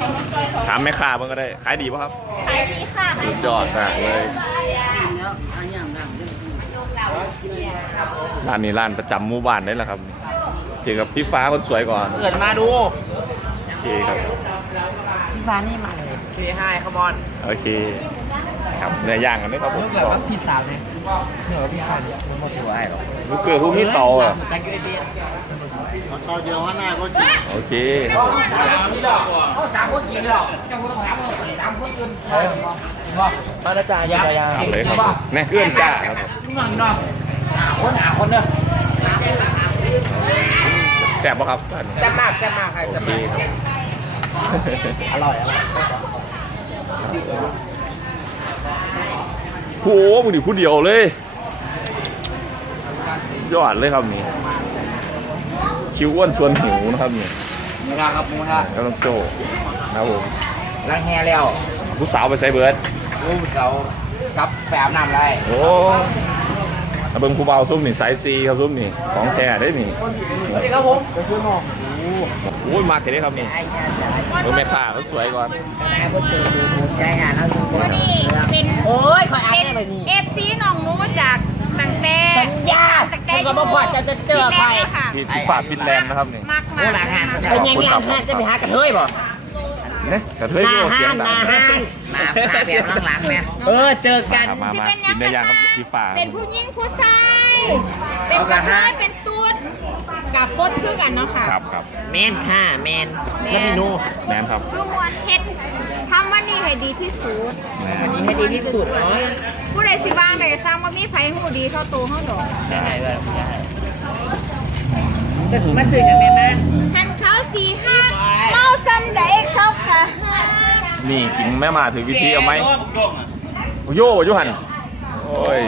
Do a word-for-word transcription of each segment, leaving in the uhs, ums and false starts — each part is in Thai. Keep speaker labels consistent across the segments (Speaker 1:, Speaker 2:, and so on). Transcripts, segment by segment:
Speaker 1: ถามแม่ค้าเพิ่งก็ได้ขายดีป่ะครับ
Speaker 2: ขายดีค่ะขาย
Speaker 1: สุด
Speaker 2: ดี
Speaker 1: ยอดมากเลยร้านนี้ร้านประจำหมู่บ้านได้แหละครับเจอกับพี่ฟ้าคนสวยก่อน
Speaker 3: เกิดมาดู
Speaker 1: โอเคครับ
Speaker 3: พี่ฟ้านี่มาเลยเคไฮคอมอน
Speaker 1: โอเคครับเนื้อย่างกันไหมครับผม
Speaker 3: เกิดว่าพี่สาวเนี่ยเกิดว่าพี่ฟ้าเนี่ยมันมาสวยหรอ
Speaker 1: ลูกเกลือผู้มีเตาอ่ะ
Speaker 3: จากยูเอเดียน
Speaker 4: ตอนเดียวข้างหน้าก็กิน
Speaker 1: โอเคครับผม
Speaker 3: เขาสามคนกินหรอกจะคนต้องถามว่าสามคนกินว่ามาแล้วจ้ายังยัง
Speaker 1: เอาเลยครับแน่เคลื่อนจ้าครับผม
Speaker 3: น้องน้องหาคนหาคนเนอะ
Speaker 1: แซ่บป่ะครับ
Speaker 3: แซ่บมากแซ่บมากใคร
Speaker 1: โอ
Speaker 3: แซ่บ
Speaker 1: เค
Speaker 3: มาก
Speaker 1: ครับ
Speaker 3: อร่อยอร่อย
Speaker 1: โอ้โหมึงดิผู้เดียวเลยยอดเลยครับนี่คิวอ้วนชวนหูนะครับนี่
Speaker 3: มูราครับมูรา
Speaker 1: ก็ต้องโจนะครับผม
Speaker 3: ล้างแฮแล้ว
Speaker 1: ผู้สาวไปใส่เบิร์ด
Speaker 3: ลูกเขากับแฝมน้ำไร
Speaker 1: โอ้เอาเบิ้งผู้เบาซุ้มนี่สายซีครับซุ้มนี่ของแท้ได้นี่
Speaker 3: สวัสดีครับผมเป็นชื่อหมอ
Speaker 1: โอ้ยมากเลยครับนี่เบิ้งแม่ค้าเขาสวยก่อน
Speaker 3: ใช่ฮะแล้ว
Speaker 2: วันนี้เป็น
Speaker 3: โอ้ยขออ่านได้เลยนี่
Speaker 2: เอฟซีน้องหนูจากตั้งแต่
Speaker 3: สัญญา
Speaker 2: ตั้งแต่
Speaker 3: คุณก็บอกว่าจะจะเจอใคร
Speaker 1: ที่ที่ฝาฟินแลนด์นะครับนี่
Speaker 2: มาก
Speaker 3: โอ้
Speaker 2: มาก
Speaker 3: หลังหันเป็นยังไงหันจะไปหากระเทยบ่
Speaker 1: เนี่ยกระเทยโยเสียงดัง
Speaker 3: หน้าห้างหน้าแบบหลังๆแม่เออเจอกัน
Speaker 1: มามากินได้ยังครับที่ฝา
Speaker 2: เป็นผู้หญิงผู้ชายเป็นกระเทยเป็นตูดกับคนคือกันเนาะค่ะ
Speaker 1: ครับครับ
Speaker 3: แมนค่ะแมนแล้วพี่นู
Speaker 1: แมนครับ
Speaker 2: คือมวนเฮ็ดทำวันนี้ให้ดีที่สุด
Speaker 1: แมน
Speaker 3: วันนี้ให้ดีที่สุดเนาะ
Speaker 2: ผู้ใดสิบ้างใดสร้างว่ามีไผหูดีเท่าโตเท่าดอก
Speaker 3: ได้เลยได้จะมาสื่อกันแม่นะ
Speaker 2: หันเขาสีห้าเมาซ้ำใดเขากะห้า
Speaker 1: นี่กินแม่มาถึงวิธีเอาไหมโยโยหันโอ้ย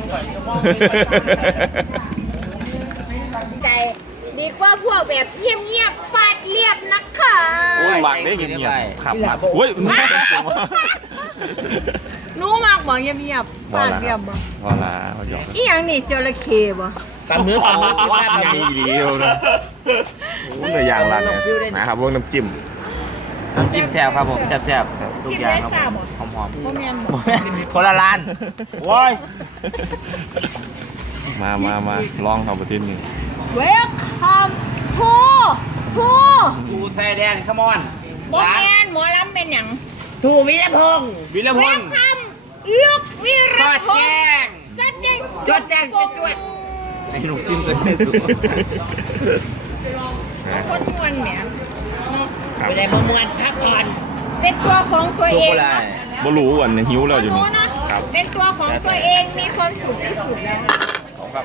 Speaker 2: ใจดีกว่าพวกแบบเงียบๆฟาดเรียบนะคะ
Speaker 1: โอ้ยหมักได้เงียบๆขับมาโอ้ย
Speaker 2: หนูมากบอกเงียบๆ
Speaker 1: พอ
Speaker 2: ฟาด
Speaker 1: ละ
Speaker 2: เรียบบ่
Speaker 1: พอละเขาหยอก
Speaker 2: อีหยังนี่จระเข้บ่
Speaker 3: ตามมือตามมือกินแซ่บยัง
Speaker 1: ดีดีเลยนะโอ้ยเลยอย่างร้านเนี่ยนะครับพวกน้ำจิ้ม
Speaker 3: น้ำจิ้มแซ่บครับผมแซ่บแซ่บทุกอย่างครับหอมหอม
Speaker 2: บ่แม่น
Speaker 3: คนละร้านโว้ย
Speaker 1: มามามาลองเขาประทินนี่
Speaker 2: เวลคัมทูทู
Speaker 3: ทูไทยแดนขมอน
Speaker 2: บ่แม่นหมอลำเป็นหยัง
Speaker 3: ทูวิรพงศ์วิรพ
Speaker 2: เว
Speaker 3: ง
Speaker 2: ล
Speaker 3: ศ์
Speaker 2: คัมลูกวีร
Speaker 3: สอด
Speaker 2: พ
Speaker 3: แจ้
Speaker 2: ง
Speaker 3: ง
Speaker 2: สดแจ้ง
Speaker 3: จดแจ้งจดจวดไอ้หนุ่มซิมเลยไม่สูง
Speaker 2: คนมวนแหม
Speaker 3: ไม่ได้มามวนพักผ่อน
Speaker 2: เป็นตัวของตัวเอง
Speaker 1: บรู้วันหิวแล้วอยู่
Speaker 2: รู้
Speaker 1: นี่
Speaker 2: เนาะ
Speaker 1: ครับ
Speaker 2: เป็นตัวของตัวเองมีความสุขที่สุดแล้ว
Speaker 1: ครับ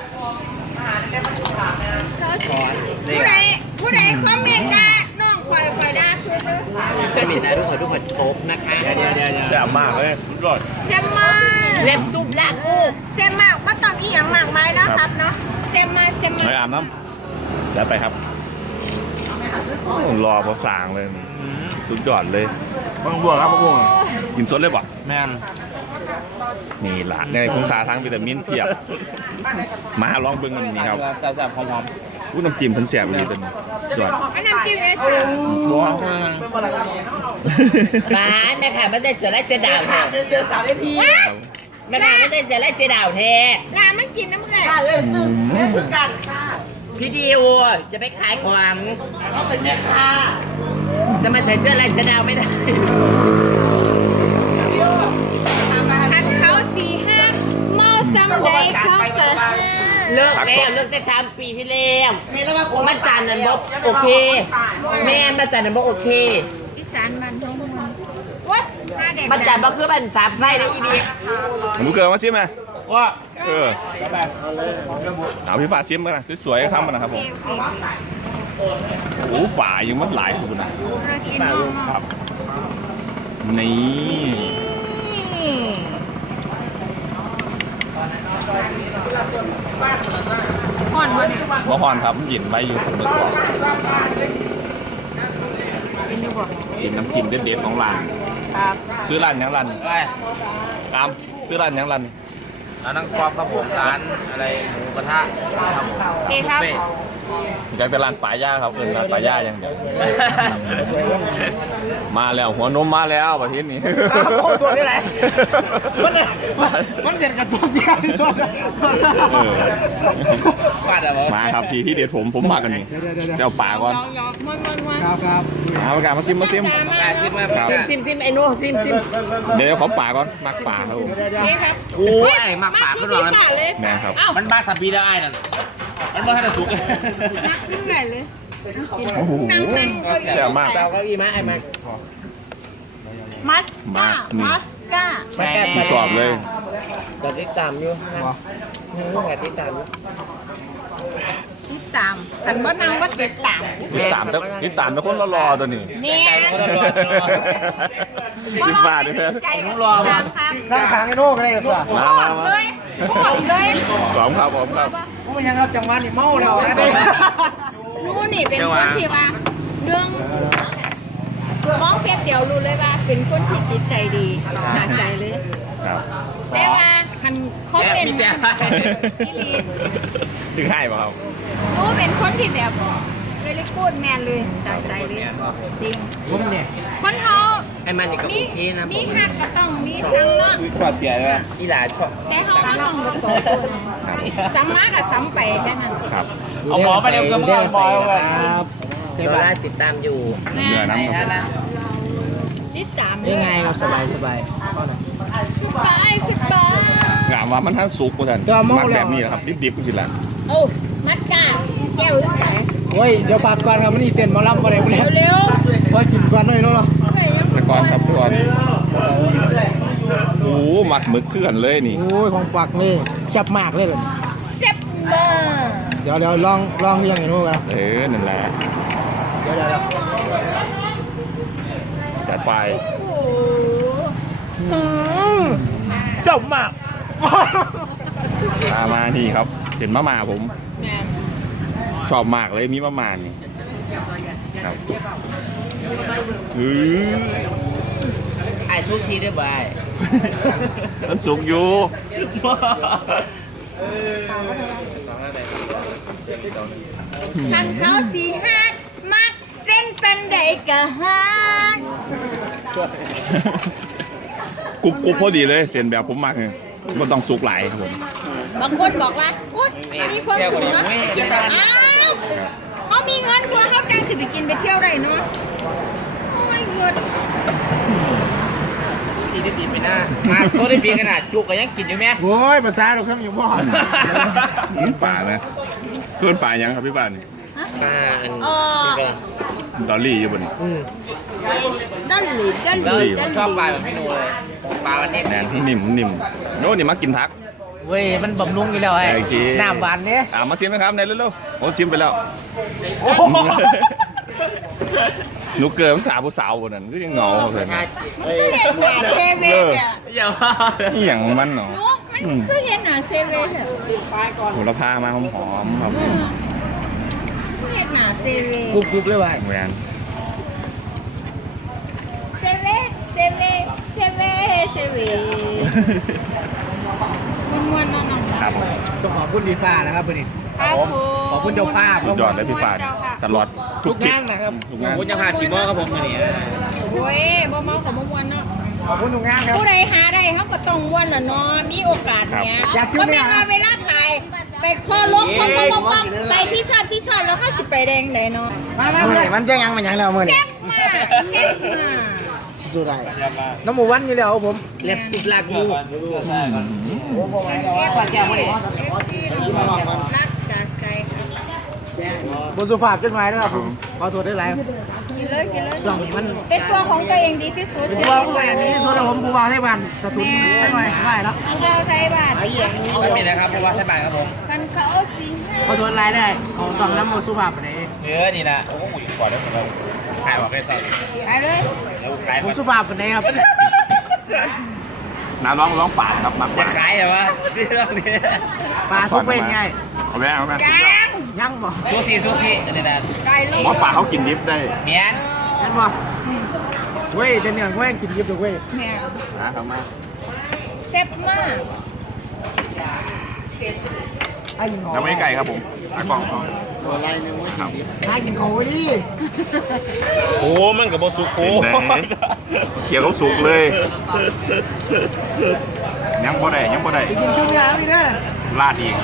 Speaker 2: ผู้ใดผู้ใดคอมเมนต์ด่าน้องคอยคอยด่าคือเด้อ
Speaker 3: ไม่มีนะทุกคนทุกคนโป๊กนะคะเดี๋ยวเดี๋ยวเดี๋ยว
Speaker 1: แซ่บมากเลยสุดยอด
Speaker 2: เซมมา
Speaker 3: เล็บซุปลากู
Speaker 2: เซมมาก็ต้องอีหยังมากมายนะครับเนาะเซมมาเซมมา
Speaker 1: ไปอาบน้ำแล้วไปครับโอ้รอพอสางเลยนี่สุดยอดเลย
Speaker 3: บังบัวครับบังบัว
Speaker 1: กินสดเลยป่ะ
Speaker 3: แมน
Speaker 1: นี่ล่ะในคุ้มค่าทั้งวิตามินเพียบ มาลองเบิ่งกันนี่ครับ
Speaker 3: แซ่บๆหอม
Speaker 1: อู้น้ำจิ้มเพิ่นแซ่บดีเป็นยอด
Speaker 2: อันน้ำจิ้มเลยสิ
Speaker 3: ๆบัวบ้านแม่ค่ะไม่ได้เสือไล่เสือดาวแท้แม่ค่ะไม่ได้เสือไล่เสือดาวแท้
Speaker 2: ร้านมันกินน้ำเลย
Speaker 3: พี่ดิวจะไปขายของเขาเป็นแม่ค้าจะมาใส่เสื้อลายเสือดาวไม่ได้
Speaker 2: คันเขาสี่ห้าเมาซ้ำใดเขาเกิดห้า
Speaker 3: เลิกแล้วเลิกได้ทำปีที่แล้วมาจันนันบอกโอเค แม่มาจันนันบอกโอเค
Speaker 2: อีสานบ้านท้องมันวัดมาเด็ก
Speaker 3: มาจันบอกคือบันสามไส้ได้อีบี
Speaker 1: หมูเกลือมาชิมไหม
Speaker 3: ว่า
Speaker 1: เออเอาพี่ฟ้าชิมกันนะสวยๆครับมันนะครับผมโอ้ป่ายังมันหลายคุณนะ
Speaker 2: กินเนาะ
Speaker 1: ครับนี่
Speaker 2: ห่อนมาเนี่ย
Speaker 1: มะฮอนครับหยินใบอยู่ผมเมื่อก่อน
Speaker 2: กินอยู่บ่
Speaker 1: กินน้ำกินเด็ดๆของร้าน
Speaker 2: ครับ
Speaker 1: ซื้อร้านยังร้าน
Speaker 3: ไป
Speaker 1: ตามซื้อร้านยังร้าน
Speaker 3: ร้านนั่งครอบครับผมร้านอะไรหมูกระทะครับผม
Speaker 2: โอเคครับ
Speaker 1: ซจากตลาดป่าย่าครับเอินร้านป่าย่าอย่างเดียวมาแล้วหัวนมมาแล้วประเทศนี้
Speaker 3: โอ้ตัวนี้แหละมันมันเสร็จกับตัวเดียว
Speaker 1: มาครับพี่ที่เด็ดผมผมมากันนี่เจ้าป่าก่อน
Speaker 2: ยอกยอกมันมันมัน
Speaker 4: ครับครับ
Speaker 1: เอาประกาศมาซิมมาซิม
Speaker 3: ซิมซิมซิมไอ้โน่ซิมซิม
Speaker 1: เดี๋ยวขอป่าก่อนมักป่าครับผม
Speaker 2: นี่ครับ
Speaker 3: โอ้ยมักปากขึ้นมา
Speaker 2: มาเลย
Speaker 1: แม่ครับ
Speaker 2: เอ้า
Speaker 3: มันบ้าสับปีแล้วไอ้นั่นมันบ้าให้เราสุก
Speaker 2: นักขึ้นใหญ่เลย
Speaker 1: โอ้โห
Speaker 2: นั่งนั่งเก้าอี้
Speaker 1: แซ่บมาก
Speaker 3: เปล่าก็อีมาไอ้มา
Speaker 2: มัสก้ามัสก้า
Speaker 1: ที่สอบเลย
Speaker 3: กดติดตามอยู่กดติดตามอยู่
Speaker 2: ติดตามขันบ่นางว่าติดตาม
Speaker 1: ติดตามแต่ติดตามแต่คนรอๆตัวนี้
Speaker 2: เนี่ย
Speaker 1: ติดป่าด้วยเพื่อน
Speaker 2: ใจต้องรอครับ
Speaker 4: นั่งขางไอ้โน่ก็ได้ครับ
Speaker 1: มา
Speaker 2: โค
Speaker 1: มา
Speaker 2: ตร
Speaker 1: มา
Speaker 2: เลยโคตรเลย
Speaker 1: พร้อมครับพร้อมครับ
Speaker 4: ผู้ยังครับจังหวะนี่เมาแล้วนะเด็ก
Speaker 2: รู้นี่เป็นคนที่ว่าเรื่องมองเพียบเดียวรู้เลยว่าเป็นคนที่จิตใจดีหนักใจเลย
Speaker 1: ครับ
Speaker 2: แต่ว่าคันเขาเป็นพี่ลี
Speaker 1: ถึงให้ป่ะครับ
Speaker 2: รู้เป็นคนที่แบบเวลิกูดแมนเลยจากใจเลยจริง
Speaker 3: ผมเนี่ย
Speaker 2: คนเขา
Speaker 3: ไอ้มันนี่ก็
Speaker 2: มี
Speaker 3: โอเคนะ
Speaker 2: มีหักก็ต้องมีสังเนาะ
Speaker 3: ขอเสียเลยอีหลาชอบ
Speaker 2: แต่เขาก็ต้องลดตัวคนสังมากกับสังไปแค่นั้น
Speaker 1: ครับ
Speaker 3: เอาหมอไปเร็วกับมึงเอาหมอเลยครับเดี๋ยวได้ติดตามอยู่
Speaker 2: นะ
Speaker 1: เดือน้ำครับ
Speaker 2: ติดตาม
Speaker 3: ยังไงครับสบายสบาย
Speaker 2: สิบบาทสิบบาท
Speaker 1: งามว่ามันทั้งสุกกว่าท่านมักแบบนี้แหละครับดิบๆก็สิละ
Speaker 2: โอ้มัดกาแก้วใส
Speaker 4: โอ้ยเดี๋ยวพักก่อนครับมันนี่เต้นมาล่ำมาเลยมาเลย
Speaker 2: เร็ว
Speaker 4: พอกินก่อนหน่อยเนาะ
Speaker 2: ๆเลยยัง
Speaker 1: แต่ก่อนครับทุกคนโอ้โหมักหมึกเคลื่อนเลยนี่
Speaker 4: โอ้ยของปักนี่แซ่บมากเลย
Speaker 2: เซ็บเบอร์
Speaker 4: เดี๋ยวเดี๋ยวลองลองเรียงไอ้โน่กัน
Speaker 1: เออนั่นแหละ
Speaker 4: เดี๋ยวเดี๋ยว
Speaker 1: จัดไป
Speaker 2: โอ้โห
Speaker 3: จบมาก
Speaker 1: มามานี่ครับเห็นมะมาผม
Speaker 2: แม่
Speaker 1: ชอบมากเลยมีมะมานี่ครับเออ
Speaker 3: ไอ้ซูชิได้บ่าย
Speaker 1: มันสุกอยู่
Speaker 2: คันเขาสีฮักมักเส้นเป็นใดกะฮัก
Speaker 1: กรุบกรุบพอดีเลยเส้นแบบผมมากเลยมันต้องสุกหลายครับผม
Speaker 2: บางคนบอกว่าโอ๊ยมีความสุขเนาะไปกินแบบอ้าวเขามีเงินตัวเขาการสิไปกินไปเที่ยวได้เนาะโอ้ยเงิน
Speaker 3: ซูชิได้ดีไหมนะมาโซได้ดีขนาดจุกก็ยังกินอยู่ไหม
Speaker 4: โอ้ยภาษาเราเครื่องอยู่บ่
Speaker 1: ป่านะเพื่อนป่ายังครับพี่บ้านนี่
Speaker 3: อ่าอัน
Speaker 2: เออ
Speaker 1: ดอลลี่อยู่บน
Speaker 3: อืม
Speaker 2: ดันหรือดันห
Speaker 3: แล้ว
Speaker 2: รือดัน
Speaker 3: ชอบปลาแบบเมนูเลยปลาวันนี้
Speaker 1: แนนนิ่มนิ่มโน่นนี่มากินทัก
Speaker 3: เว้ยมันบำรุงอยู่แล้วไอ้
Speaker 1: โอเค
Speaker 3: น้ำหวานเนี่ย
Speaker 1: อ่ามาชิมนะครับในเร็วๆโอ้ชิมไปแล้วหนูเกิดมันถามผู้สาวคนนั้นก็ยังเหงาเขาเลย
Speaker 2: มันคือเห็นหนาเซเว่นอ่ะ
Speaker 3: อย่าว่า
Speaker 1: นี่อย่างมันเนาะ
Speaker 2: เนาะมันคือเห็นหนาเซเว่นอ่ะ
Speaker 1: โหระพามาหอมๆครับ
Speaker 2: คือเห็นหนาเซเว่น
Speaker 3: กรุบกรุบเลยว่ะ
Speaker 1: แหวน
Speaker 2: เซเว่นเซเว่นเซเว่นเซเว่นม้วนๆเนาะน้อง
Speaker 1: ครับ
Speaker 3: ต้องขอบคุณดีฟ้านะครับเพื่อน
Speaker 2: ครับผม
Speaker 3: ขอบคุณเจ้าภาพ
Speaker 1: สุดยอดเลยพี่ฟ้าตลอดทุ
Speaker 3: ทุ
Speaker 1: ก
Speaker 3: ก
Speaker 1: ทริป
Speaker 3: งานนะครับ
Speaker 1: ทุกงาน
Speaker 3: คุณจะพากี่โมงครับผมวันนี้
Speaker 2: โอ้ยบ่เมากับบ่ม่วนเนาะ
Speaker 4: ขอบคุณทุกงานครับ
Speaker 2: ผู้ใดหาได้เขาก็ต้องม่วนล่ะเนาะมีโอกาสเนี้ย
Speaker 4: อยากขึ้น
Speaker 2: เพราะ
Speaker 4: เนี่
Speaker 2: แม่
Speaker 4: ย
Speaker 2: ว่าเวลาถ่ายไปคอลกปั๊บปั๊บปั๊บปั๊บไปที่ชอบที่ชอบแล้วเขาสิไปแดงไหนเนาะ
Speaker 4: มามาเลยมันจะยังมันยังแล้วมื้อนี้
Speaker 2: แซ่บมากแซ่บมาก
Speaker 4: สู้ได้น้ำหมูวันอยู่แล้วผม
Speaker 3: เล็บสุดลากงู
Speaker 2: เอฟซีเอฟซีรักจากใจค่ะ
Speaker 4: บนสุภาพจังไงนะครับผมขอโทษได้หลาย
Speaker 2: กินเลยกินเลย
Speaker 4: ช่วงนี้มัน
Speaker 2: เป็นตัวของตัวเองดีที่สุด
Speaker 4: เป็นตัวผู้ใหญ่นี้ส่วนผมผู้ว่าให้บ้านสตูนได้หน่อยได้แล้ว
Speaker 2: เราไทยบ้าน
Speaker 3: ไม่มีนะครับเพราะว่าใช่ไหมครับผม
Speaker 2: มันเขาสิ
Speaker 4: ขอโทษหลายได้ขอสองน้ำบนสุภาพไปไหน
Speaker 3: เนื้อนี่นะโอ้โหอยู่ก่อนได้ผมขายว่าไปสั่ง
Speaker 2: ไปเลย
Speaker 3: แล้วขาย
Speaker 4: บนสุภาพไปไหนครับ
Speaker 1: น้ำร้องร้องป่าครับมัก
Speaker 3: จะ
Speaker 1: ป่า
Speaker 3: ขายเหรอวะที่เรื่องนี้
Speaker 4: ปลาทุกเป็นไง
Speaker 1: เอาไปเอาไป
Speaker 2: ยัง
Speaker 4: ยังบ่
Speaker 3: ซูชิซูชิอันนี้นะ
Speaker 2: ไก่ลูก
Speaker 1: ว่าป่าเขากินดิบได้
Speaker 3: เมียน
Speaker 4: ยังบ่เว้ยจะเนี่ยเว้ยกินยิบตัวเว้ย
Speaker 2: แม่
Speaker 1: นะครับมา
Speaker 2: แซ่บมาก
Speaker 4: ไอ้หนอ
Speaker 1: จะไม่ไก่ครับผมตากล้องเขาครับ
Speaker 4: นายกินเขาดิ
Speaker 3: โอ้มันกับบสุกโอ้
Speaker 1: เกี่ยวกับสุกเลยยังบ่ได้ยังบ่ได้
Speaker 4: ไปกินชุดงานนี่นะ
Speaker 1: ลาดอีก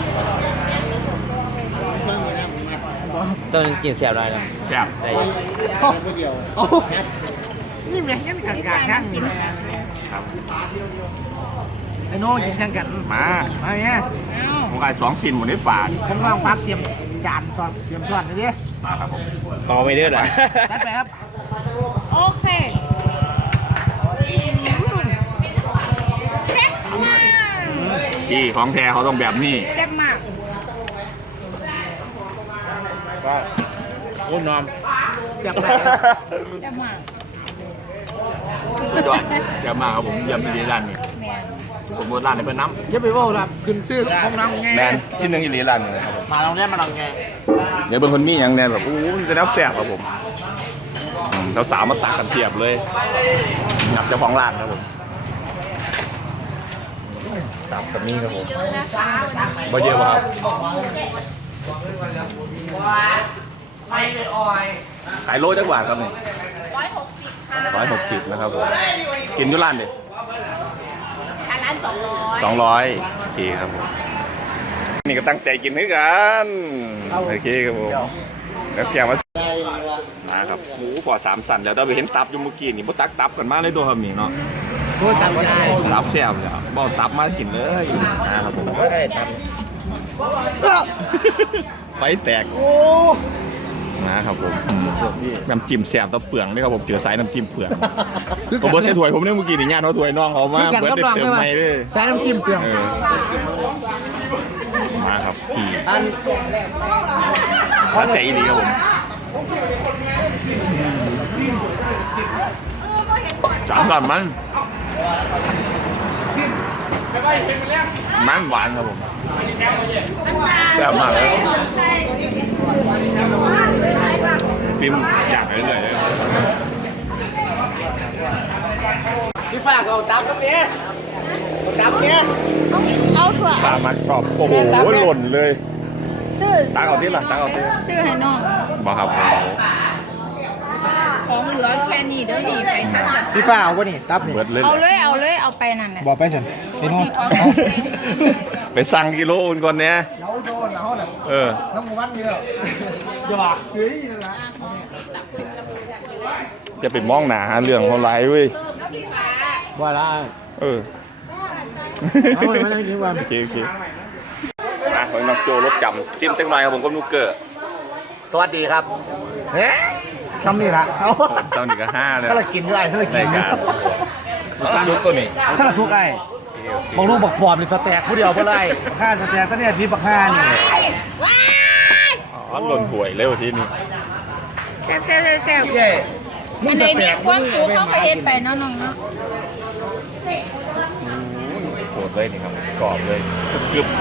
Speaker 3: ต้องกินเสียบอะไรล่ะ
Speaker 1: แซ่บ
Speaker 3: ได้
Speaker 4: โอ้โอ้นี่แม่งยังกากๆนะ
Speaker 2: กิน
Speaker 1: ครับ
Speaker 4: ไอ้โน่กินแข่งกัน
Speaker 1: มา
Speaker 4: มาเนี่ย
Speaker 1: ผมขายสองชิ้นหมดในปาก
Speaker 4: ผมลองพักเตรียมจานตอนเตรียมช้อนเลยดิ
Speaker 1: มาครับผม
Speaker 3: ต่อไม่ได้เหรอ
Speaker 4: ตัดไปครับ
Speaker 2: โอเคแซ่บมาก
Speaker 1: ที่ของแท้เขาต้องแบบนี้
Speaker 2: แซ่บมาก
Speaker 3: โอ้นอม
Speaker 4: เสียบไป
Speaker 2: แซ่บมาก
Speaker 1: สุดยอดเยี่ยมมากครับผมเยี่ยมที่ร้านนี้
Speaker 2: แม่น
Speaker 1: ผมบนร้านในเพื่อนน้
Speaker 4: อย่าไปว่าครับขึ้นซื้อของน้ำไง
Speaker 1: ำแมนที่หนึ่งที่ร้านเลยครับผม
Speaker 4: มาลองได้มาลองไง
Speaker 1: เดี๋ยวเบิ่งคนมีอย่างแน่แบบอู้มันจะนับแซ่บครับผมอืมเราสาวมาตักกันเทียบเลยงับเจ้าของร้านครับผมตับกับนี่ครับผมบ่เยอะป่ะครับขายโลจักบาทครับนี่ร้อยหกสิบร้อยหกสิบนะครับผมกินอยุร้านดิ
Speaker 2: ร้านสองร้อย
Speaker 1: สองร้อยโอเคครับผมนี่ก็ตั้งใจกินให้กันโอเคครับผมแล้วแกมามาครับหมูกว่าสามสันแล้วเราไปเห็นตับอยู่เมื่อกี้นี่พวกตักตับกันมาเลยตัวครับนี่เนาะ
Speaker 4: โอ้ตามใจ
Speaker 1: ตับแซ่บเลยครับบอกตับมากินเลยนะครับผม
Speaker 3: ก็ได้ท
Speaker 1: ไฟแตก
Speaker 4: โอ้
Speaker 1: นะครับผมอืมน้ำจิ้มแซ่บตัวเปลืองนี่ครับผมเจอสายน้ำจิ้มเปลืองผมเบิร์ดในถ้วยผมเนี่ยเมื่อกี้นี่ญาติเขาถ้วยน้องเขามา
Speaker 4: กัน
Speaker 1: เบิร์ด
Speaker 4: กับ
Speaker 1: ได้
Speaker 4: ลอง
Speaker 1: เติ
Speaker 4: ได้
Speaker 1: ม
Speaker 4: ไหม
Speaker 1: ไม่เลย
Speaker 4: ใช้น้ำจิ้มเปลือง
Speaker 1: เออมาครับพี่
Speaker 4: อัน
Speaker 1: สะใจดีครับผมจานก่อนมันมันหวานครับผมแซ่บมากเลยพิมพ์อยากไปเรื่อยๆเลย
Speaker 4: พี่ฝากเอาตับตรงนี้ตับเนี้ย
Speaker 2: เอาถั่ว
Speaker 1: ปลามันชอบโอ้โหหล่นเลย
Speaker 2: ซื้อ
Speaker 1: ตักเอาที่หลังตักเอาที่
Speaker 2: ซื้อให้น้อง
Speaker 1: บอกครับ
Speaker 2: ของเหลือแค่นี้เด้อนี่ไปทันกัน
Speaker 4: พี่ฝากเอาวะนี่ตับนี่
Speaker 1: เบิดเลย
Speaker 2: เอาเลยเอาเลยเอาไปนั่นแหละ
Speaker 4: บอกไปฉันไอ้โน่
Speaker 1: ไปสั่งกิโลอื่นก่อนเนี่ย
Speaker 4: เราโดนเราเนี่ย
Speaker 1: เออ
Speaker 4: น้องมันเยอะอย่าว่าเฮ้ยนั่นแหละ
Speaker 1: จะไปมองหนาหาเรื่องเขาไรเว้ย
Speaker 4: ว่าละ
Speaker 1: เออ
Speaker 4: เอาไปมานั่งกินก่อน
Speaker 1: โอเคโอเคอ่ะผมนักโจรถจำซิมตั้งหน่อยครับผมก็นุกเกอร์
Speaker 3: สวัสดีครับเฮ้ย
Speaker 4: ทำนี่ละเอา
Speaker 1: เจ้านี่ก็ห้าเลย
Speaker 4: ถ้าเรากินด้วยถ้าเรากิน
Speaker 1: รายการชุดตัวนี้
Speaker 4: ถ้าเราทุกไอ้บอกลูกบอกปอบนี่สแต็กผู้เดียวเพื่อไรข้าสแต็กก็เนี่ยพี่บักห้านี่
Speaker 2: ว้าย
Speaker 1: อ๋อหล่นถวยเร็วทีนี้
Speaker 2: แซ่บแซ่บแซ่บแซ่บ
Speaker 4: เย้
Speaker 2: อันไหนมีความสูงเขาก็เฮ็ดไปเนาะน้องเนาะ
Speaker 1: โหดเลยนี่ครับกรอบเลยกรึบ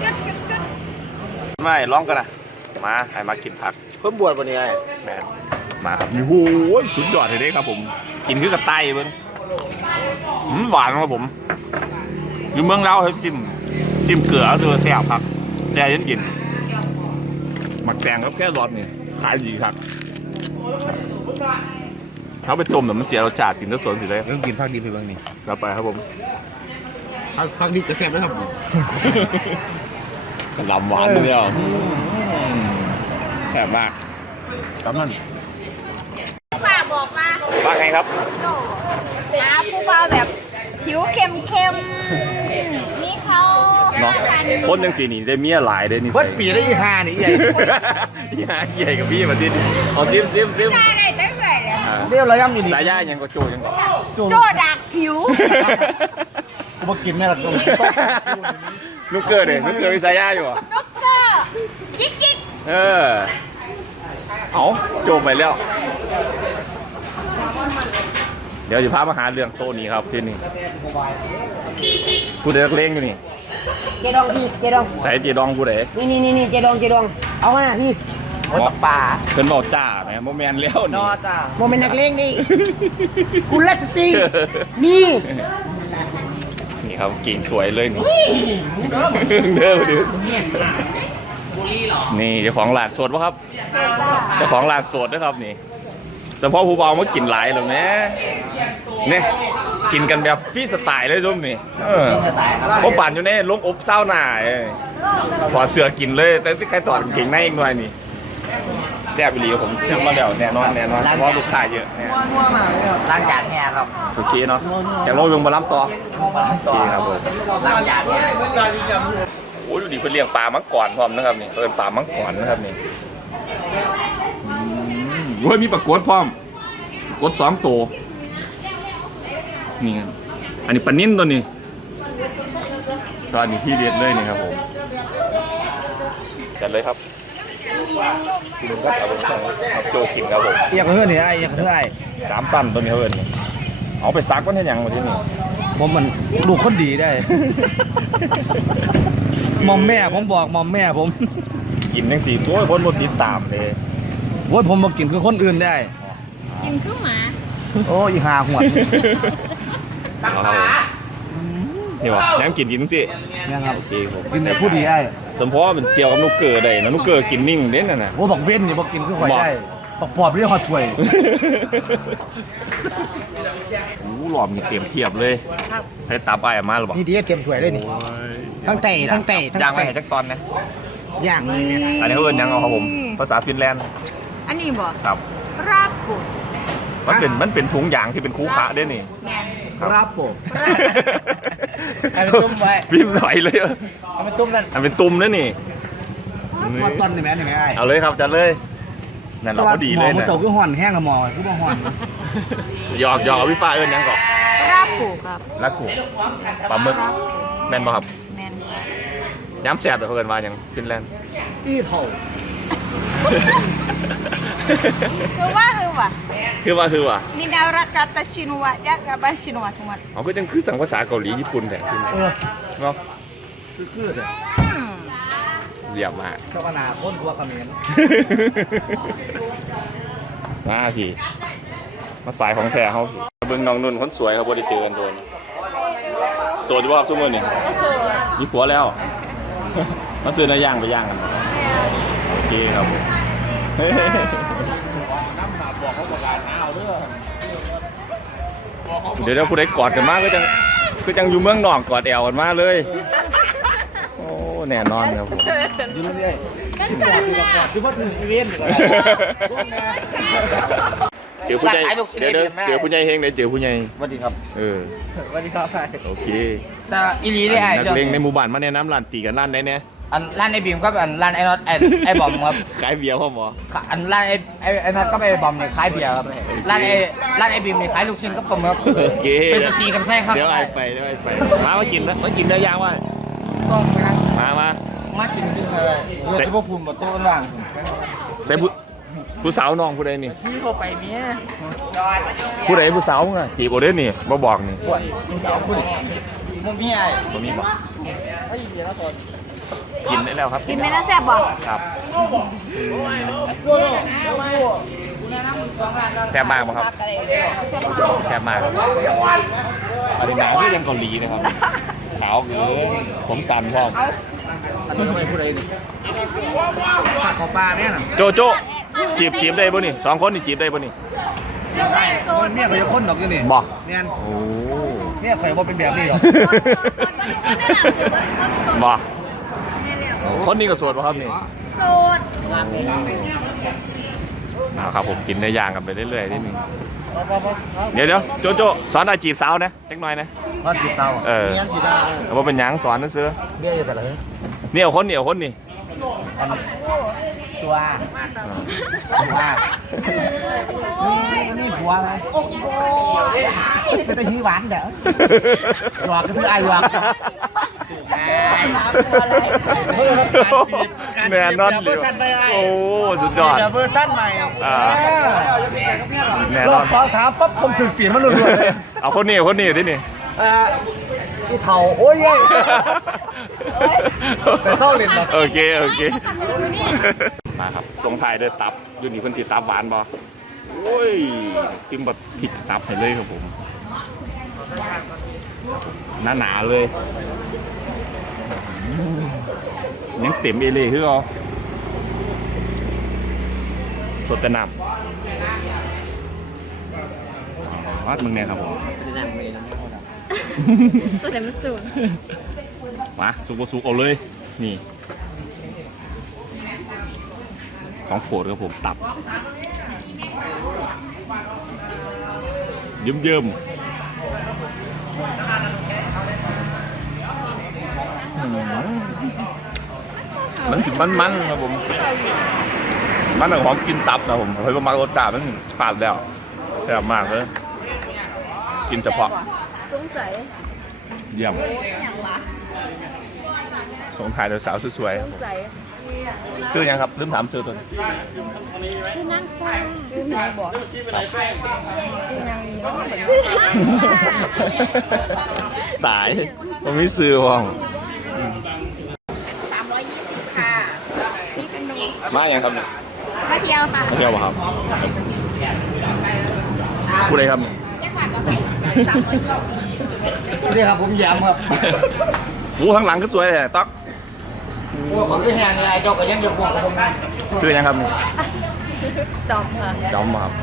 Speaker 1: ไม่ร้องกันนะมาให้มากินผัก
Speaker 4: เพิ่มบวชวันนี้ไอ้
Speaker 1: แมนมาครับโอ้โหสุดยอดเลยเด้ครับผมกินคือกระไตเบิ้งอืมหวานครับผมอยู่เมืองเราให้จิ้มจิ้มเกลือคือแซ่บครับแซ่เย็นกินหมักแตงครับแค่รสนี่ขายดีครับเขาไปต้มแต่มันเสียรสชาติกินแล้วสวนสิเลย
Speaker 4: ต้องกินผักดิบไปบ้างนี่
Speaker 1: เราไปครับผม
Speaker 4: ผักดิบจะแซ่บไหมครับ
Speaker 1: กระลำหวานเดียวแซ่บมากครับนั่น
Speaker 2: ป้าบอกมา
Speaker 1: ว่าไงครับ
Speaker 2: หาผู้บ่าวแบบผิวเข้มเข้มๆนี่เขา
Speaker 1: เนาะคนยังสีนี่ได้เมียหลายได้นี่
Speaker 4: เพิ่นปีได้ยี่ห้านี่ใหญ่
Speaker 1: ยี่ห้าใหญ่กับพี่มาดิเอาซิมซิมซิม
Speaker 2: ได้ได้ตั้งแต่เลย
Speaker 1: อ่า
Speaker 4: เรียวเราย่ำอยู่นี่
Speaker 1: สายย่ายังก็โจยังก็
Speaker 2: โจดักผิว
Speaker 4: กูมากินแม่ละกู
Speaker 1: ลูกเกอร์เนี่ยลูกเกอร์มีสายย่าอยู่อ่ะ
Speaker 2: ด็อกเตอร์ยิกยิก
Speaker 1: เออเอาโจมไปแล้ว เดี๋ยวจะพามาหาเรื่องโต๊ะนี้ครับที่นี่ผู้ใดนักเลงอยู่นี่
Speaker 5: เจดองพี่เจดอง
Speaker 1: ใส่จีดองผู้ใด
Speaker 5: นี่นี่นี่นี่เจดองเจดองเอาขนาดพี่
Speaker 1: ป่าเพิ่นบอกจ้าไหมโมแมนแล้วนี่
Speaker 5: โมเป็นนักเลงดิกุลสตรีนี่
Speaker 1: นี่ครับกิ่งสวยเลยนี่เด้อเด้อนี่เจ้าของร้านโสดปะครับเจ้าของร้านโสดนะครับนี่แต่พอผู้เบามากินหลายแล้วแม่เนี่ยกินกันแบบฟรีสไตล์เลยจุ่มนี่เออเพราะปั่นอยู่ในลงอบเศร้าหน่าถอดเสื้อกินเลยแต่ที่ใครถอดกางเกงในอีกหน่อยนี่แซ่บอีหลีผมเชื่อมาแล้วแน่นอนแน่นอนเพราะลูกค้าเยอะเนี่ย
Speaker 5: นัวมากเลยล้างจานแง่ครับ
Speaker 1: โอเคเนาะจากโน้ตลงมาล้ำต่อ
Speaker 5: ต่อ
Speaker 1: ครับผม
Speaker 5: ล้างจานแง่
Speaker 1: โอ้ยดูดิเพื่อนเลี้ยงปลามังกรพร้อมนะครับนี่เอินปลามังกรนะครับนี่เฮ้ยมีปลากดพร้อมกดสองตัวนี่ครับอันนี้ปลานิ่นตัวนี้ตอนนี้ที่เด็ดเลยนี่ครับผมจัดเลยครับกินก็เอาลงช่องเอาโจกินครับผม
Speaker 4: อยากเฮือนี่ไอ้อยากเฮือไอ้
Speaker 1: สามสั้นตัวนี้เอินเอาไปซักมันให้ยังวันที่นี่
Speaker 4: ผมมันลูกคนดีได้ มอมแม่ผมบอกมอมแม่ผม
Speaker 1: กินทั้งสี่ตัวคนบนติดตามเลย
Speaker 4: โอ้ยผมมากินคือคนอื่นได้
Speaker 2: กินคือหมา
Speaker 4: โอ้ยหาหัว
Speaker 1: เอาครับผมนี่วะยังกินกินสิ
Speaker 4: เนี่ยครับ
Speaker 1: โอเคผม
Speaker 4: กินแต่ผู้ดีไอ้
Speaker 1: สมพอเป็นเจียวกับนุกเกอร์ได้นะนุกเกอร์กินมิ่งเด่นน่ะนะ
Speaker 4: โอ้บอกเว้นนี่บอกกินคือหอยได้บอกปอบเรียกหอยถ้วย
Speaker 1: โอ้หลอมมีเตรียมเทียบเลยใส่ตับไอ้มาหรือเปล่า
Speaker 5: นี่ดีเตรียมถ้วยเลยนี่ทั้งเตะทั้งเตะทั้ง
Speaker 1: ย่างไป
Speaker 5: เตะ
Speaker 1: ให้จักตอนนะ
Speaker 5: ย่างเลยเนี่ย
Speaker 1: อันนี้เขาเอิ้นยังเอาครับผมภาษาฟินแลนด์
Speaker 2: อันนี้บ่
Speaker 1: ครับ
Speaker 2: ราบกุด
Speaker 1: มันเป็นมันเป็นถุงยางที่เป็นคูคะเด้นี่
Speaker 2: แมน
Speaker 4: ครับผม
Speaker 3: เอาไปตุ้มไว้
Speaker 1: ฟิล์มไหลเลยอะ
Speaker 3: เอาไปตุ้มนั่น
Speaker 1: อันเป็นตุ่มนะนี่
Speaker 4: มาต้นนี่แม่นี่แม่ไอ้
Speaker 1: เอาเลยครับจัดเลยนั่นเราก็ดีเลย
Speaker 4: หมอ
Speaker 1: นะ
Speaker 4: โจคือห่อนแห้งละหมอคือบ่ห่อน
Speaker 1: หยอกหยอกเอาพี่ฟ้าเอิ้นยังก่อน
Speaker 2: ราบกุดครับ
Speaker 1: ลักกูปลาหมึกแม่นบ่ครับ
Speaker 2: แมน
Speaker 1: ย้ำแสบแบบเขาเอิ้นว่าหยังฟินแลนด์
Speaker 4: อีเท่า
Speaker 2: คือว่าคือว่า
Speaker 1: คือว่าคือว่า
Speaker 2: นี่ดาวรักกับตาชินวะยักษ์กับบาชินวะทั้งหมด
Speaker 1: เขาก็จังคือสั่งภาษาเกาหลีญี่ปุ่นแต่ขึ้น
Speaker 4: เออ
Speaker 1: เนาะ
Speaker 4: คือคือเลย
Speaker 1: เยี่ยมมาก
Speaker 4: เจ้าขนาดพ้นตัวเขมิ้น
Speaker 1: มาพี่มาสายของแท้เขาพี่เบิ่งน้องนุ่นคนสวยครับบ่ได้เจอกันโดนโสดอยู่บ่ครับทุกมื้อนี่มีผัวแล้ว มาซื้อเนื้อย่างไปย่างกันโอเคครับผมเดี๋ยวเดี๋ยวผู้ใดกอดกันมาก็จังคือจังอยู่เมืองนอกกอดแอวกันมาเลยโอ้แน่นอนครับผม
Speaker 4: อยู่เรื่อย
Speaker 2: กันจังนะ
Speaker 4: ๆคือว่าถึงอีเวนต์
Speaker 1: เจอผู้ใหญ่เดี๋ยวเดี๋ยวเจอผู้ใหญ่เฮงเดี๋ยวเจอผู้ใหญ่
Speaker 4: สวัสดีครับ
Speaker 1: เออ
Speaker 4: สวัสดีครับ
Speaker 1: โอเค
Speaker 3: แต่อีหลีได้ไอ้
Speaker 1: นั
Speaker 3: เดี๋ยว
Speaker 1: กเลงในหมู่บ้านมาแนะนำร้านตีกันร้านไหนเนี่ย
Speaker 3: อันร้านไอ้บีมก็อันร้านไอ้น็อตไอ้ไอ้บอมครับ
Speaker 1: ขายเบียร์พ่อหมอ
Speaker 3: อันร้านไอ้ไอ้ไอ้น็อตก็ไปบอมเนี่ยขายเบียร์ครับร้านไอ้ร้านไอ้บีมเนี่ยขายลูกชิ้นก็ปมครับ
Speaker 1: โอเค
Speaker 3: เป็นสตรีกันแท้ครับ
Speaker 1: เดี๋ยวไอ้ไปเดี๋ยวไอ้ไปมามากินแล้วมากินเนื้อย่างว่า
Speaker 3: ต้องไปนั่ง
Speaker 1: มามา
Speaker 3: มากินที่เธอเรือที่พวกพูนบนโต๊ะล่าง
Speaker 1: ใส่ผู้ผู้สาวน้องผู้ใดนี่
Speaker 3: พี่เขาไปเมีย
Speaker 1: ผู้ใดผู้สาวมึงอะจีบโอเด้นี่บ่บอกนี่
Speaker 3: ปวดกินเจ้าพูดมึงพี่ไอ้
Speaker 1: บ่มีบอก
Speaker 3: ไอ้เบียร์แล้วตอน
Speaker 1: กินได้แล้วครับ
Speaker 2: กินไม่น่าแซ่บบ่
Speaker 1: ครับแซ่บมากป่ะครับแซ่บมากครับอันนี้หนาวที่ยังเกาหลีนะครับขาวเกินผมสั่นพ่อม
Speaker 4: อันนี้ทำไมพูดอะไรนี่ผักของปลาแม่น่ะ
Speaker 1: โจโจจีบจีบได้ป่ะนี่สองคนนี่จีบได้ป่ะนี่
Speaker 4: มันเมียเขาจะคนดอกอยู่นี่
Speaker 1: บอก
Speaker 4: แม่น
Speaker 1: โอ้
Speaker 4: เมียเขาจะบ่เป็นแบบนี้หรอก
Speaker 1: บอกคนนี้ก็สวดป่ะครับนี่
Speaker 2: โสด
Speaker 1: นะครับผมกินเนื้อย่างกันไปเรื่อยๆนิดนึงเดี๋ยวเดี๋ยวโจโจสอนอาจีบสาวนะจักหน่อยนะ
Speaker 4: ทอดกีเตา
Speaker 1: เออ
Speaker 4: เมียนสีดา
Speaker 1: เอาว่าเป็นหยังสอนนั่นซื้อ
Speaker 4: เบี้ยอยู่แต่ละเฮ้ย
Speaker 1: เหนียวคนเหนียวคนนี่
Speaker 4: ตัวตัวนี่ผัวไหมไม่ต้องหิ้วหวานเด้อหลอกก็คือไอ้หลอก
Speaker 1: แน่นอนเลยโอ้สุดยอด
Speaker 4: เวอร์ชันใหม่
Speaker 1: อ่าแน่
Speaker 4: ร
Speaker 1: น
Speaker 4: อ
Speaker 1: อบ น
Speaker 4: สองถามปั๊บผมถึงตีนมันรัวๆเลย
Speaker 1: เอาคนนี้คนนี้ที่นี่
Speaker 4: อ่าอีเถ่าโอ้ยเย้ยแต่เข้าเล่นแบบ
Speaker 1: โอเคโอเคมาครับส่งถ่ายด้วยตับอยู่นี่คนติดตับหวานบ่โอ้ยจิ้มแบบผิดตับให้เลยครับผมหนาหนาๆเลยยังเต็มเอเลยคือเอาสดแต่น้ำวัดมึงเนี่ยครับผม
Speaker 2: ตัวไหนมันสูง
Speaker 1: มาสุกสุกเอาเลยนี่ของโปรดครับผมตับเยิ้มเยิ้มมันถึงมันมันๆครับผมมันหนังของกินตับนะผมเฮ้ยประมาณรสจัดมันขาดแล้วแซ่บมากเลยกินเฉพาะ
Speaker 2: สงสัย
Speaker 1: เยี่ยม
Speaker 2: อย่างวะ
Speaker 1: ส่งถ่ายโดยสาวสวยๆครับผมชื่อยังครับลืมถามชื่อตัวนี้
Speaker 2: คือนั่งฟังชื่อแม่บอกชื่อนางมีน้องเหมือน
Speaker 1: ตายผมไม่ซื้อห้อง
Speaker 2: สามร้อยยี่สิบค่ะพี่เป็นนม
Speaker 1: มาอย่างครับเนี่ย
Speaker 2: มาเที่ยวค่ะ
Speaker 1: เที่ยวป่ะครับพูดอะไรครับ
Speaker 2: จังหวัดก็ไปสามร้อยยี่สิบ
Speaker 5: นี่ครับผมย้ำครับ
Speaker 1: หูข้างหลังก็สวยเลยต๊อก
Speaker 5: พวกผมก็แหงไงเจ้าก็ยังจะบอกผมนะ
Speaker 1: ซื้อยังครับ
Speaker 2: จอมค่ะ
Speaker 1: จอมครับ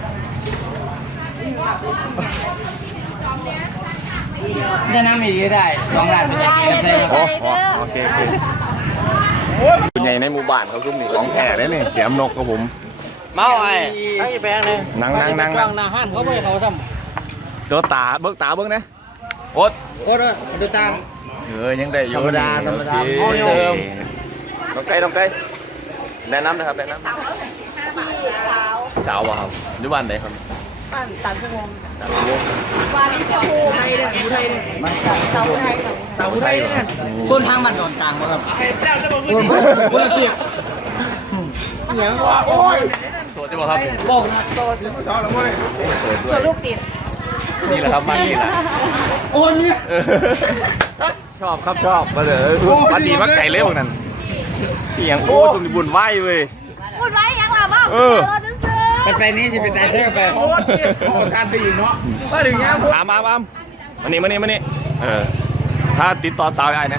Speaker 5: ได้น้ำอีกได้สองล้านเป็นยังไง
Speaker 1: โอ้โอเคโอเคคุณใหญ่ในหมู่บ้านเขาซุ้มนี่ของแท้เลยนี่เสียมนกครับผม
Speaker 5: เมาไอ้ไอ้แพงเลย
Speaker 1: นั่งนั่งนั่ง
Speaker 5: กลา
Speaker 1: นั่
Speaker 5: ง
Speaker 1: ง
Speaker 5: หน้าห้านเขาไม่เขาท
Speaker 1: เจอตาเบิ้งตาเบิ้งนะโอ๊ต
Speaker 5: ำโอ้ยดูตาม
Speaker 1: เออยังได้อยู่
Speaker 5: ธรรมดาธรรมดา
Speaker 1: โอเค
Speaker 5: เอาเดิม
Speaker 1: น้องไก่น้องไก่แนะนำนะครับแนะนำ
Speaker 2: พี่สาว
Speaker 1: สาววะครับอยู่บ้านไหนครับ
Speaker 2: ปั่นตันชั่วโมง
Speaker 1: สาววง
Speaker 2: วาลิชภูไทยเลยภูไทยเลยเสาไทย
Speaker 5: สาวไทยเนี่ยส่วนทางมันโดนต่างมาครับคนละเสียงเหนียวโอ้ย
Speaker 1: โสดใช่ป่ะครับ
Speaker 5: บอกนะ
Speaker 2: โตสุด
Speaker 1: โสดด้ว
Speaker 2: ตัวย ลูกติด
Speaker 1: นี่แหละครับมันนี่แหละ
Speaker 5: โอ้ยเนี่ย
Speaker 1: เออชอบครับชอบมาเถอะมันดีมากไก่เลี้ยงนั่นพี่ยังโอ้ตรงนี้บุญไหวเว้ย
Speaker 2: พูดไว้ยังล่ะบ้าง
Speaker 1: เออ
Speaker 5: ไปไปนี้จะไปตายใช่ไหมโอ้ยโอ้ทานไปอีกเนาะมาถึงเนี้ย
Speaker 1: ถามมาบ้ามมานี่มานี่มานี่เออถ้าติดต่อสาวไอ้นะ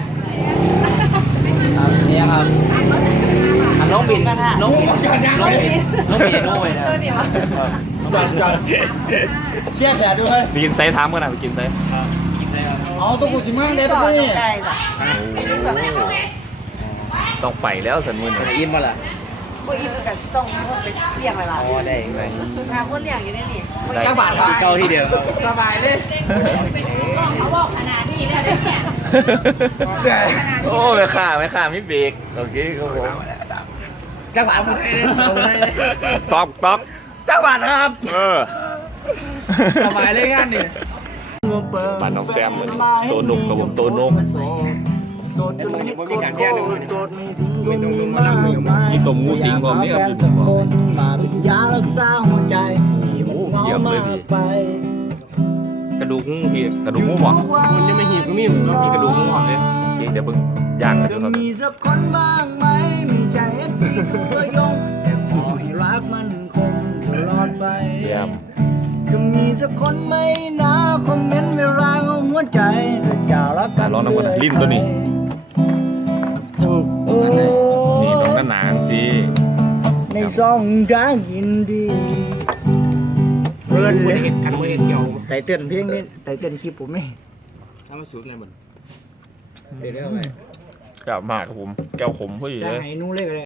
Speaker 5: เนี่ยครับน้องบินน้องบินน้องบินน้องบินน้องไปนะจอดจอดเชี่ยแผลด้วย
Speaker 1: ไปกินไซส์ถามกันนะไปกินไซส์
Speaker 5: เอาตัวกูสิมั่งเด็ดไปนี่
Speaker 2: ใกล้จ้ะ
Speaker 1: ต้องไปแล้วสันมือนี่
Speaker 5: อิ่มมาละ
Speaker 2: บุอีมันกับต้องไปเลี้ยงอะไร
Speaker 5: อ๋อได้ไง
Speaker 2: งานคนเลี้ยงอยู่ได้นี่
Speaker 5: จังหวัดเก้าที่เดียวสบายเลย
Speaker 2: เขาบอกขนาดนี้แล้วได้แค่
Speaker 1: โอ้ไม่ข่าไม่ข่าไม่เบรกโอเคครับผม
Speaker 5: จังหวัดคนไทยเลย
Speaker 1: ตอกตอก
Speaker 5: จังหวัดครับ
Speaker 1: เออ
Speaker 5: สบายเลยงานนี่
Speaker 1: บ้านน้องแซมเหมือนโตนุกกับผมโตนุก
Speaker 5: ผมมีการแก้ดูเป็นตรงตรงมานั่งอยู่มา
Speaker 1: มีตัวงูสิงผมนี่ครับอยู่
Speaker 5: ยารักษาหัวใจที่มัน
Speaker 1: เยี่ยมเลยพี่
Speaker 5: ไป
Speaker 1: กระดูกงูพี่กระดูกงูหวัง
Speaker 5: มันจะไม่หีบก็มี
Speaker 1: มีกระดูกงูหวังเลยโอเคเดี๋ยวเบิ่งย่างกัน
Speaker 5: จะ
Speaker 1: ดูครับ
Speaker 5: มีสักคนบ้างไหมไม่ใช่เอฟซีตัวยงแต่ขอให้รักมันคงตลอดไป
Speaker 1: เยี่ยม
Speaker 5: จะมีสักคนไหมนะคอมเมนต์เวลาเอาหัวใจถ้าจะรักกัน
Speaker 1: ลองน้ำมันลิ้นตัวนี้
Speaker 5: โอ้โอ้
Speaker 1: นี่ต้องกันหนางสิ
Speaker 5: ในซองร้างยินดีเพื่อนเลยกันเมื่อเกี่ยวไตเต้นเพลงนี้ไตเต้นคลิปผมไม่ทำมาสุดไงมันเดี๋ยวเรื่องอะไร
Speaker 1: กลับมากครับผมแก้วขมเพื่อ
Speaker 5: จะ
Speaker 1: เลย
Speaker 5: ให้นู้นเลยก็ได้